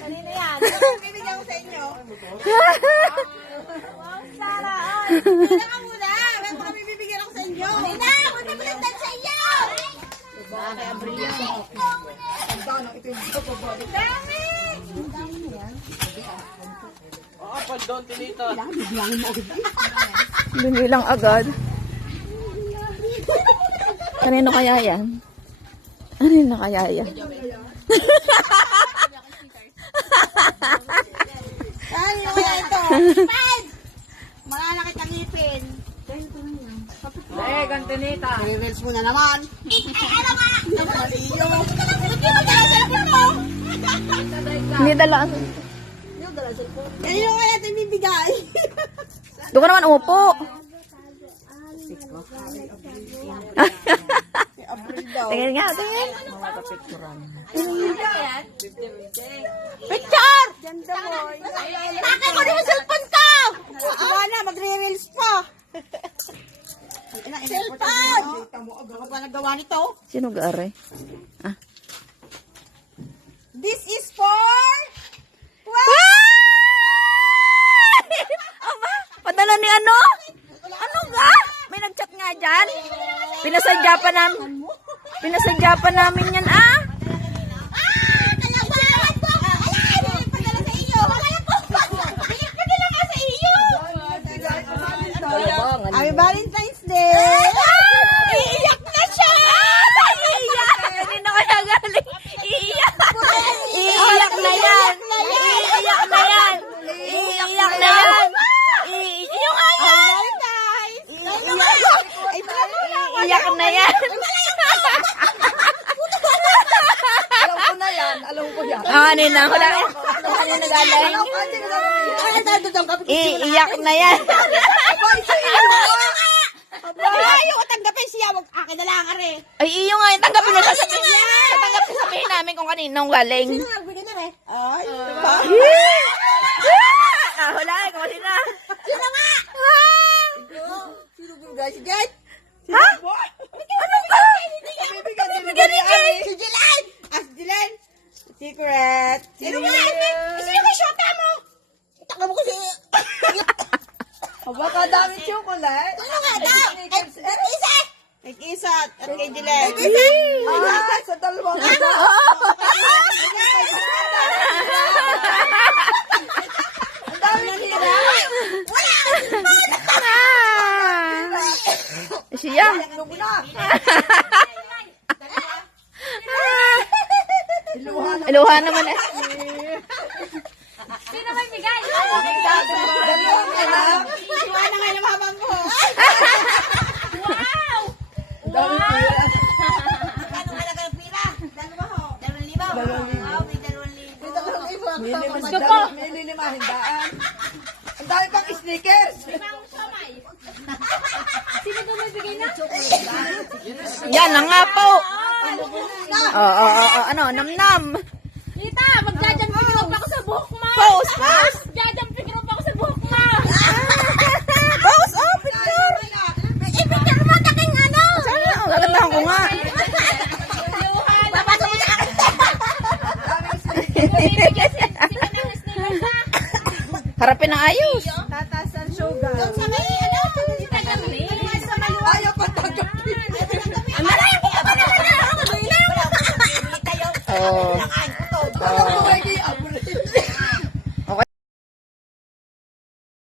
Kanina yan. Bibigyan ko sa inyo. Wow, Sara. Hindi ka muna. May mga bibigyan ako sa inyo. Hindi na. Magpapalitan sa inyo. Bakit ang brilliant? Ang dami. Ito yung dami. Dami. Oo, paldon, tinita. Binilang agad. Kanino kaya yan? Kanino kaya yan? Ay, ano kaya ito? Five! Malalaki kang ngipin. Ganto nita. Reels mo na naman. Ay, ano nga? Iyo. Hindi mo dala cellphone mo. Hindi dala. Ayun kaya ito bibigay. Doon ka naman upo. Tingin nga, tingin. Picture! Ganda boy. Bakit mo yung cellphone ko? Wala, magre-reels pa. Cellphone! Ano ba nagawa nito? Sino gare? Ah. This is for... Aba, padala ni ano? Ano nga? May nag-chat nga dyan. Pinasadya pa namin yan, ah. Happy Valentine's Day! Iiyak na siya! Iiyak! Kanina kaya galing. Iiyak! Iiyak na yan! Iiyak na yan! Iiyak na yan! Iiyak na yan! Iiyak na yan! Alam ko yan. Kanina ko lang. Kanina galing. Iiyak na yan. Ayaw ko tanggapin siya. Wag akin na lang, are. Ay, iyo nga. Tanggapin mo sasabihin. Sasabihin namin kung kaninong galing. Sino nga nagbigay na rin? Ay, diba? Wala. Kung kanina. Sino nga? Sino bigay? Si Jen? Ha? Ano ba? Bibigyan ni Jen! Si Jilan! Ah, si Jilan! Secret! Sino nga? Sino ka shota mo? Taka mo kasi... Aba, kadami chocolate. Ano nga daw? Nag-isa! Nag-isa at kay Jilan. Nag-isa! Ah, sa dalawang ano. Ang dami nila! Wala! Siya. Iluha naman eh. Sino may bigay? Iwan na nga yung mama mo. Wow! Wow! Ano ka lang pira? Dalawa ho. 2,000. Wow, may 2,000. May lilimahin daan. Ang dami pang sneakers. Sino ba may bigay na? Yan na nga po. Ano, nam-nam. Tita, magjajamping rope ako sa buhok mo. Post, post. Jajamping rope ako sa buhok mo. Post, oh, picture. I-picture mo taking ano. Sana, gagandahan ko nga. Papasok mo na. Harapin ang ayos. Tatas ang sugar. Doon sa may ano, sa maluwag. Ayaw pa tanggapin. Ang malayo ko pa na. Oh. Alam mo, may